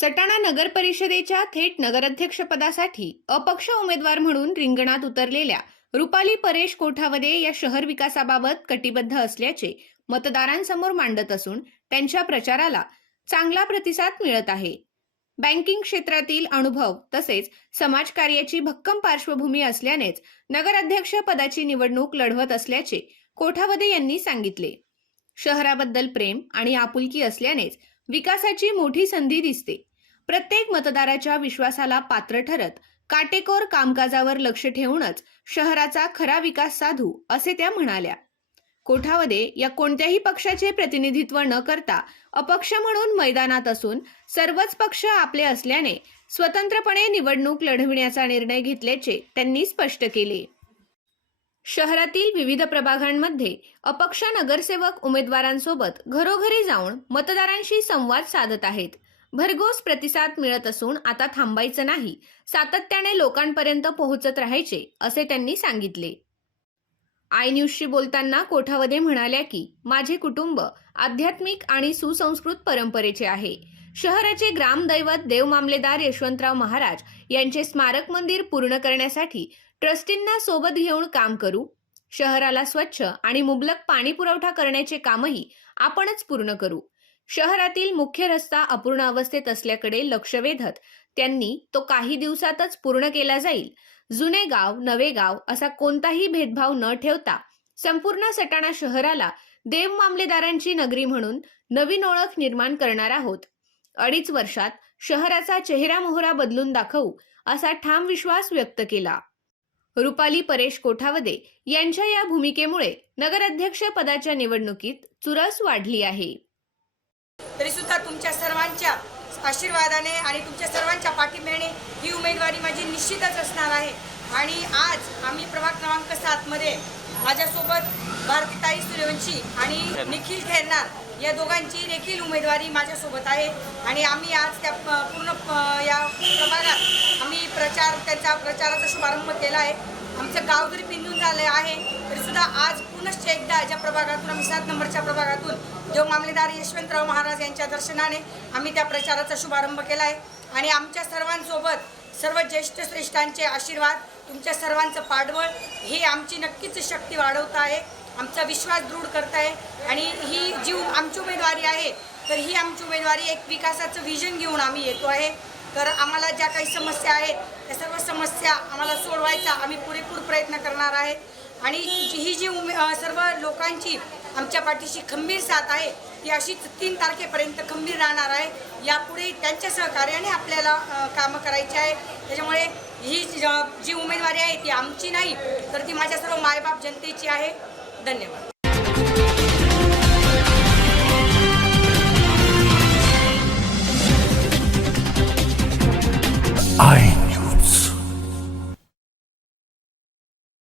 सटाणा नगर परिषदेच्या थेट नगराध्यक्षपदासाठी अपक्ष उमेदवार म्हणून रिंगणात उतरलेल्या रुपाली परेश कोठावदे या शहर विकासाबाबत कटिबद्ध असल्याचे मतदारांसमोर मांडत असून त्यांच्या प्रचाराला चांगला प्रतिसाद मिळत आहे. बँकिंग क्षेत्रातील अनुभव तसेच समाजकार्याची भक्कम पार्श्वभूमी असल्यानेच नगराध्यक्ष पदाची निवडणूक लढवत असल्याचे कोठावदे यांनी सांगितले. शहराबद्दल प्रेम आणि आपुलकी असल्यानेच विकासाची मोठी संधी दिसते. प्रत्येक मतदाराच्या विश्वासाला पात्र ठरत काटेकोर कामकाजावर लक्ष ठेवूनच शहराचा खरा विकास साधू असे त्या म्हणाल्या. कोठावदे या कोणत्याही पक्षाचे प्रतिनिधित्व न करता अपक्ष म्हणून मैदानात असून सर्वच पक्ष आपले असल्याने स्वतंत्रपणे निवडणूक लढविण्याचा निर्णय घेतल्याचे त्यांनी स्पष्ट केले. शहरातील विविध प्रभागांमध्ये अपक्ष नगरसेवक उमेदवारांसोबत घरोघरी जाऊन मतदारांशी संवाद साधत आहेत. भरघोस प्रतिसाद मिळत असून आता थांबायचं नाही. सातत्याने लोकांपर्यंत पोहोचत राहायचे असे त्यांनी सांगितले. आय न्यूजशी बोलताना कोठावदे म्हणाल्या की माझे कुटुंब आध्यात्मिक आणि सुसंस्कृत परंपरेचे आहे. शहराचे ग्रामदैवत देव मामलेदार यशवंतराव महाराज यांचे स्मारक मंदिर पूर्ण करण्यासाठी ट्रस्टींना सोबत घेऊन काम करू शहराला स्वच्छ आणि मुबलक पाणी पुरवठा करण्याचे कामही आपणच पूर्ण करू. शहरातील मुख्य रस्ता अपूर्ण अवस्थेत असल्याकडे लक्ष वेधत त्यांनी तो काही दिवसातच पूर्ण केला जाईल. जुने गाव नवे गाव असा कोणताही भेदभाव न ठेवता संपूर्ण सटाणा शहराला देव मामलेदारांची नगरी म्हणून नवीन ओळख निर्माण करणार आहोत. अडीच वर्षात शहराचा चेहरा मोहरा बदलून दाखवू असा ठाम विश्वास व्यक्त केला. रुपाली परेश कोठावदे यांच्या या भूमिकेमुळे नगराध्यक्ष पदाच्या निवडणुकीत चुरस वाढली आहे. तरी सुद्धा तुमच्या सर्वांच्या आशीर्वादाने आणि तुमच्या सर्वांच्या पाठिंब्याने ही उमेदवारी माझी निश्चितच असणार आहे. आणि आज आम्ही प्रभाग क्रमांक सातमध्ये माझ्यासोबत भारतीताई सूर्यवंशी आणि निखिल खेरनार या दोघांची देखील उमेदवारी माझ्यासोबत आहे. आणि आम्ही आज त्या पूर्ण या प्रभागात आम्ही प्रचार त्यांचा प्रचाराचा शुभारंभ केला आहे. आमचं गाव जरी पिंजून झालं आहे. सुद्धा आज पुनश्च एकदा ज्या प्रभागातून आम्ही सात नंबरच्या प्रभागातून देव मामलेदार यशवंतराव महाराज यांच्या दर्शनाने आम्ही त्या प्रचाराचा शुभारंभ केला आहे आणि आमच्या सर्वांसोबत सर्व ज्येष्ठ श्रेष्ठांचे आशीर्वाद तुमच्या सर्वांचं पाठबळ हे आमची नक्कीच शक्ती वाढवत आहे. आमचा विश्वास दृढ करत आहे. आणि ही जी आमची उमेदवारी आहे तर ही आमची उमेदवारी एक विकासाचं विजन घेऊन आम्ही येतो आहे. तर आम्हाला ज्या काही समस्या आहेत त्या सर्व समस्या आम्हाला सोडवायचा आम्ही पुरेपूर प्रयत्न करणार आहे. आणि जी- ही जी उमे सर्व लोकांची आमच्या पाठीशी खंबीर साथ आहे ती अशीच तीन तारखेपर्यंत खंबीर राहणार आहे. यापुढे त्यांच्या सहकार्याने आपल्याला कामं करायची आहे. त्याच्यामुळे ही जी उमेदवारी आहे ती आमची नाही तर ती माझ्या सर्व मायबाप जनतेची आहे. धन्यवाद.